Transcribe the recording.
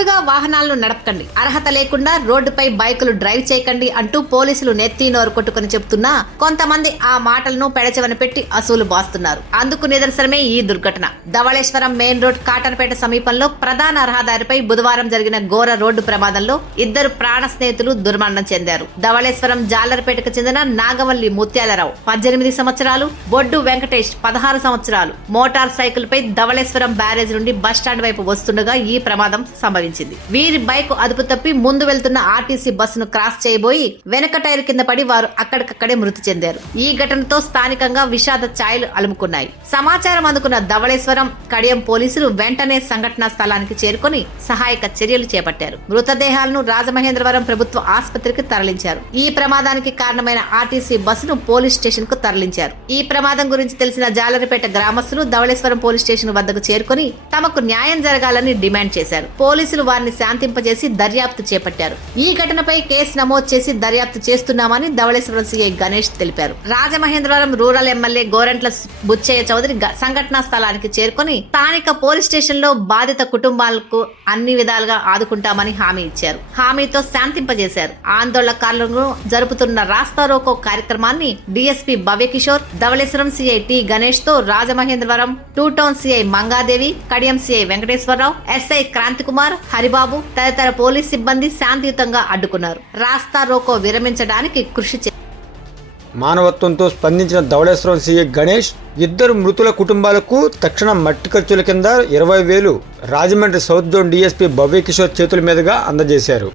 తప్పుడుగా వాహనాలను నడపకండి, అర్హత లేకుండా రోడ్డుపై బైకులు డ్రైవ్ చేయకండి అంటూ పోలీసులు నెత్తి నోరు కొట్టుకుని చెబుతున్నా కొంతమంది ఆ మాటలను పెడచెవన పెట్టి అసూలు బాస్తున్నారు. అందుకు నిదర్శనమే ఈ దుర్ఘటన. ధవళేశ్వరం మెయిన్ రోడ్ కాటన్పేట సమీపంలో ప్రధాన రహదారిపై బుధవారం జరిగిన ఘోర రోడ్డు ప్రమాదంలో ఇద్దరు ప్రాణ స్నేహితులు దుర్మరణం చెందారు. ధవళేశ్వరం జాలర్పేటకు చెందిన నాగవల్లి ముత్యాలరావు 18 సంవత్సరాలు, బొడ్డు వెంకటేష్ 16 సంవత్సరాలు మోటార్ సైకిల్ పై ధవళేశ్వరం బ్యారేజ్ నుండి బస్టాండ్ వైపు వస్తుండగా ఈ ప్రమాదం సంభవించింది. వీరి బైక్ అదుపు తప్పి ముందు వెళ్తున్న ఆర్టీసీ బస్సును క్రాస్ చేయబోయి వెనక టైర్ కింద పడి వారు అక్కడికక్కడే మృతి చెందారు. ఈ ఘటనతో స్థానికంగా విషాద ఛాయలు అలుముకున్నాయి. సమాచారం అందుకున్న ధవళేశ్వరం కడియం పోలీసులు వెంటనే సంఘటనా స్థలానికి చేరుకుని సహాయక చర్యలు చేపట్టారు. మృతదేహాలను రాజమహేంద్రవరం ప్రభుత్వ ఆసుపత్రికి తరలించారు. ఈ ప్రమాదానికి కారణమైన ఆర్టీసీ బస్సును పోలీస్ స్టేషన్ కు తరలించారు. ఈ ప్రమాదం గురించి తెలిసిన జాలరిపేట గ్రామస్తులు ధవళేశ్వరం పోలీస్ స్టేషన్ వద్దకు చేరుకుని తమకు న్యాయం జరగాలని డిమాండ్ చేశారు. పోలీసులు వారిని శాంతింపజేసి దర్యాప్తు చేపట్టారు. ఈ ఘటనపై కేసు నమోదు చేసి దర్యాప్తు చేస్తున్నామని ధవళేశ్వరం సీఐ గణేష్ తెలిపారు. రాజమహేంద్రవరం రూరల్ ఎమ్మెల్యే గోరంట్ల బుచ్చయ్య చౌదరి సంఘటనా స్థలానికి చేరుకుని స్థానిక పోలీస్ స్టేషన్ లో బాధిత కుటుంబాలకు అన్ని విధాలుగా ఆదుకుంటామని హామీ ఇచ్చారు. హామీతో శాంతింపజేశారు. ఆందోళనకారులను జరుపుతున్న రాస్తా రోకో కార్యక్రమాన్ని DSP Bhavyakishore, Dhavaleswaram CI T Ganesh తో Rajamahendravaram 2 town CI Mangadevi, Kadiyam CI Venkateswararao, SI Kranthikumar, Haribabu తదితర పోలీస్ సిబ్బంది శాంతియుతంగా అడ్డుకున్నారు. రాస్తా రోకో విరమించడానికి కృషి చేశారు. మానవత్వంతో స్పందించిన ధవళేశ్వరం సీఐ గణేష్ ఇద్దరు మృతుల కుటుంబాలకు తక్షణ మట్టి ఖర్చుల కింద 20,000 Rajahmundry south zone DSP Bhavyakishore చేతుల మీదుగా అందజేశారు.